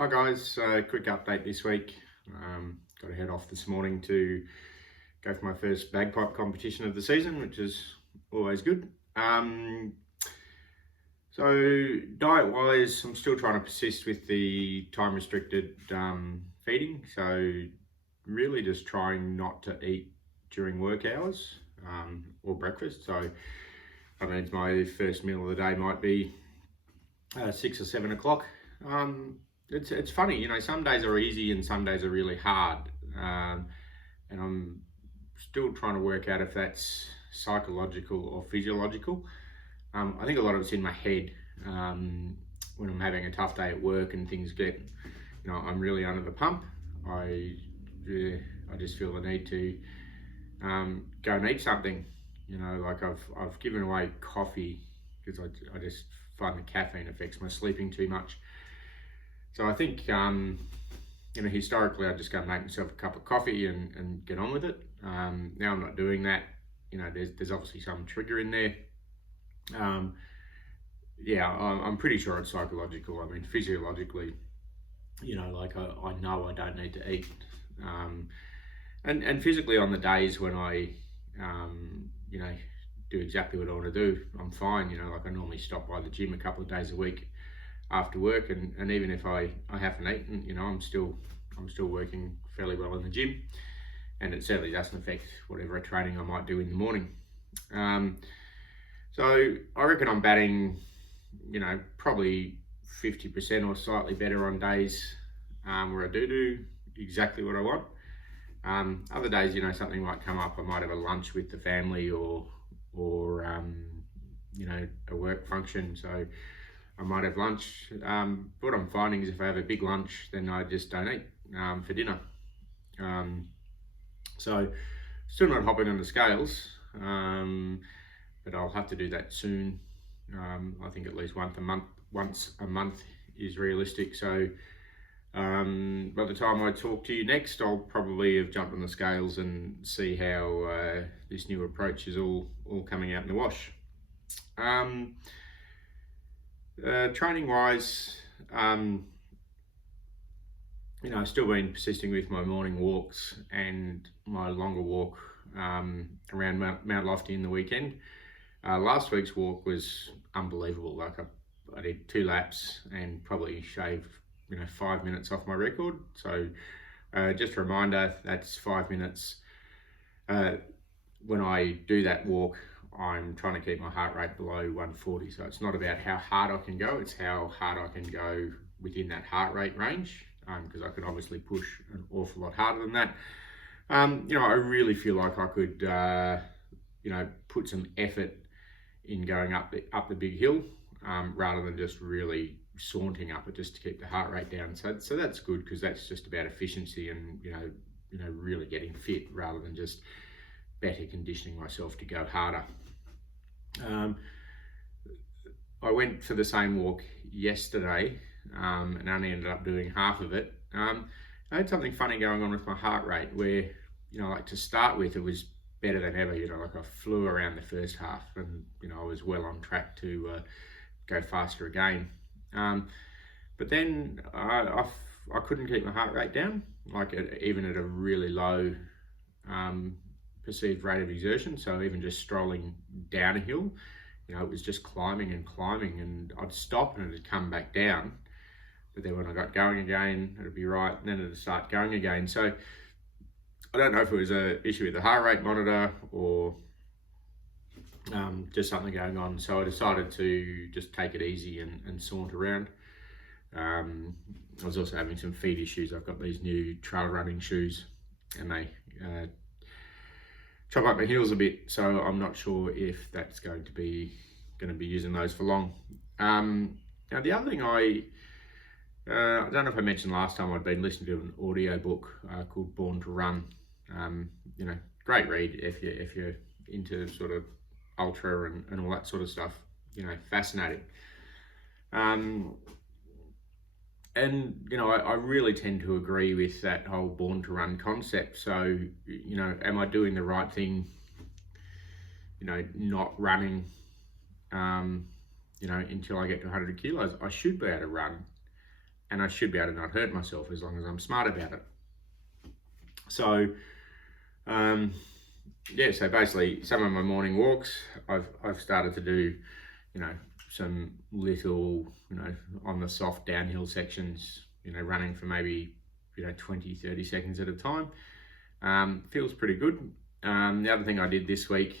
Hi guys, quick update this week. Got to head off this morning to go for my first bagpipe competition of the season, which is always good. So diet wise, I'm still trying to persist with the time restricted feeding. So really just trying not to eat during work hours or breakfast. So that means my first meal of the day might be 6 or 7 o'clock. It's funny, some days are easy and some days are really hard. And I'm still trying to work out if that's psychological or physiological. I think a lot of it's in my head. When I'm having a tough day at work and things get, I'm really under the pump, I just feel the need to go and eat something. Like I've given away coffee because I just find the caffeine affects my sleeping too much. So I think, historically I just go and make myself a cup of coffee and get on with it. Now I'm not doing that. There's obviously some trigger in there. I'm pretty sure it's psychological. I mean, physiologically, I know I don't need to eat. And physically on the days when I, do exactly what I want to do, I'm fine. I normally stop by the gym a couple of days a week after work, and even if I haven't eaten, I'm still working fairly well in the gym, and it certainly doesn't affect whatever training I might do in the morning. So I reckon I'm batting, probably 50% or slightly better on days where I do exactly what I want. Other days, something might come up. I might have a lunch with the family or a work function. So I might have lunch. What I'm finding is if I have a big lunch, then I just don't eat for dinner. So still not hopping on the scales, but I'll have to do that soon. I think at least once a month is realistic. So by the time I talk to you next, I'll probably have jumped on the scales and see how this new approach is all coming out in the wash. Training wise, I've still been persisting with my morning walks and my longer walk around Mount Lofty in the weekend. Last week's walk was unbelievable. Like I did 2 laps and probably shaved 5 minutes off my record. So just a reminder, that's 5 minutes. When I do that walk, I'm trying to keep my heart rate below 140. So it's not about how hard I can go, it's how hard I can go within that heart rate range, because I can obviously push an awful lot harder than that. I really feel like I could, put some effort in going up the big hill, rather than just really saunting up it just to keep the heart rate down. So that's good, because that's just about efficiency and really getting fit rather than just better conditioning myself to go harder. I went for the same walk yesterday and only ended up doing half of it. I had something funny going on with my heart rate where, to start with, it was better than ever. I flew around the first half and, I was well on track to go faster again. But then I couldn't keep my heart rate down, even at a really low perceived rate of exertion. So even just strolling down a hill, it was just climbing, and I'd stop and it'd come back down. But then when I got going again, it'd be right, and then it'd start going again. So I don't know if it was an issue with the heart rate monitor or just something going on. So I decided to just take it easy and saunter around. I was also having some feet issues. I've got these new trail running shoes and they chop up my heels a bit, so I'm not sure if that's going to be using those for long. Now the other thing I don't know if I mentioned last time, I'd been listening to an audio book called Born to Run. Great read if you're into sort of ultra and all that sort of stuff. Fascinating. I really tend to agree with that whole Born to Run concept. So, am I doing the right thing, not running, until I get to 100 kilos? I should be able to run and I should be able to not hurt myself as long as I'm smart about it. So, yeah, so basically some of my morning walks, I've started to do, some little, on the soft downhill sections, running for maybe, 20, 30 seconds at a time. Feels pretty good. The other thing I did this week,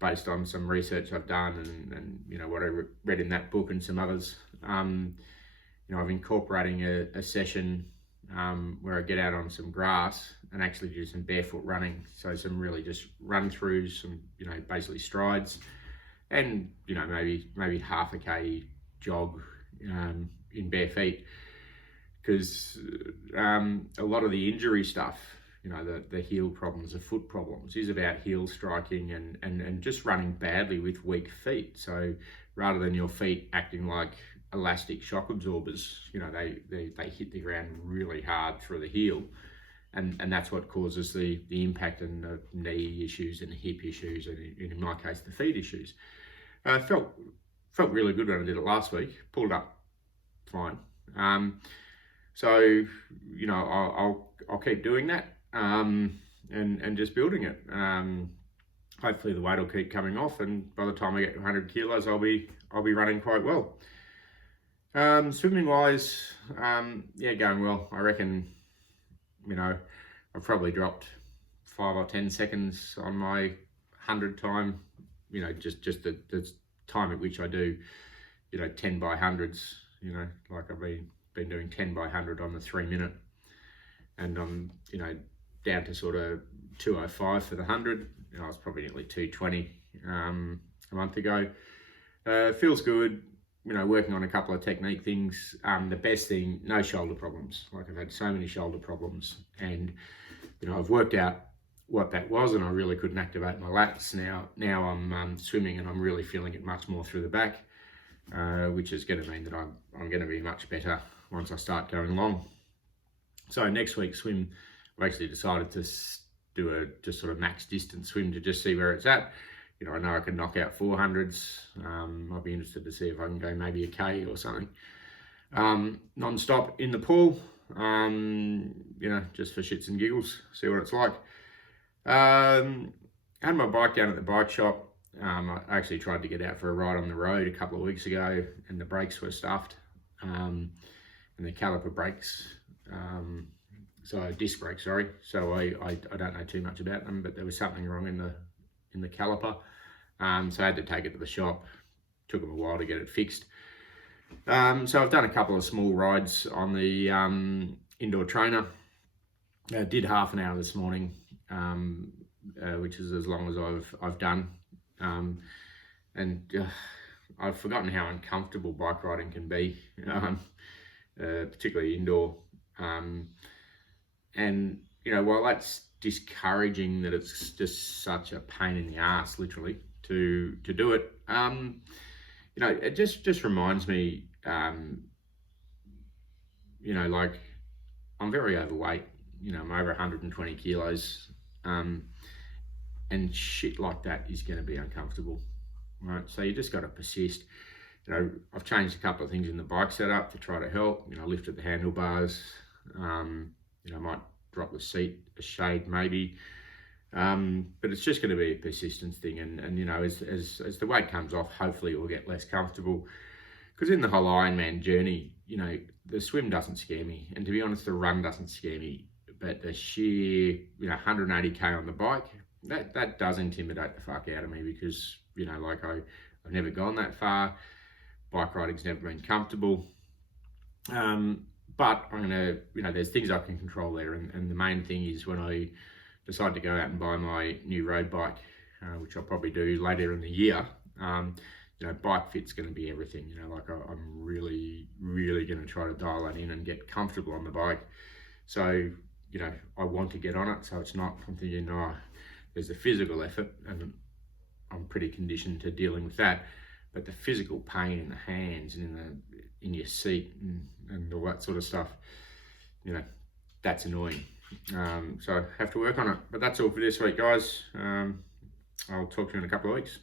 based on some research I've done and what I read in that book and some others, I'm incorporating a session where I get out on some grass and actually do some barefoot running. So some really just run throughs, some, basically strides, and, maybe half a K jog in bare feet. Because a lot of the injury stuff, the heel problems, the foot problems, is about heel striking and just running badly with weak feet. So rather than your feet acting like elastic shock absorbers, they hit the ground really hard through the heel, and that's what causes the impact and the knee issues and the hip issues, and in my case the feet issues. Felt really good when I did it last week. Pulled up fine. So I'll keep doing that and just building it. Hopefully the weight will keep coming off, and by the time I get to 100 kilos, I'll be running quite well. Swimming wise, going well. I reckon, I've probably dropped 5 or 10 seconds on my 100 time, just the time at which I do, 10 by 100s, like I've been doing 10 by 100 on the 3 minute, and I'm, down to sort of 205 for the 100. I was probably nearly 220 a month ago. Feels good. Working on a couple of technique things. The best thing, no shoulder problems. Like, I've had so many shoulder problems, and I've worked out what that was, and I really couldn't activate my lats. Now I'm swimming, and I'm really feeling it much more through the back, which is going to mean that I'm going to be much better once I start going long. So next week's swim, I've actually decided to do a just sort of max distance swim to just see where it's at. I know I can knock out 400s. I'll be interested to see if I can go maybe a K or something. Non-stop in the pool, just for shits and giggles, see what it's like. I had my bike down at the bike shop. I actually tried to get out for a ride on the road a couple of weeks ago, and the brakes were stuffed, and the caliper brakes, disc brakes, sorry. So I don't know too much about them, but there was something wrong in the caliper. So I had to take it to the shop. Took them a while to get it fixed. So I've done a couple of small rides on the indoor trainer. Did half an hour this morning, which is as long as I've done. I've forgotten how uncomfortable bike riding can be, particularly indoor. While that's discouraging that it's just such a pain in the ass, literally, to do it, it just reminds me, like, I'm very overweight. I'm over 120 kilos, and shit like that is going to be uncomfortable, right? So you just got to persist. I've changed a couple of things in the bike setup to try to help. Lifted the handlebars. I might drop the seat a shade maybe, but it's just going to be a persistence thing. And as the weight comes off, hopefully it will get less comfortable. Because in the whole Ironman journey, the swim doesn't scare me, and to be honest, the run doesn't scare me. But the sheer, 180k on the bike, that does intimidate the fuck out of me, because I've never gone that far. Bike riding's never been comfortable. But I'm gonna, there's things I can control there, and the main thing is when I decide to go out and buy my new road bike, which I'll probably do later in the year. Bike fit's going to be everything. I'm really, really going to try to dial that in and get comfortable on the bike. So, I want to get on it. So it's not, I'm thinking, there's a physical effort, and I'm pretty conditioned to dealing with that. But the physical pain in the hands and in your seat and all that sort of stuff, that's annoying. So I have to work on it. But that's all for this week, guys. I'll talk to you in a couple of weeks.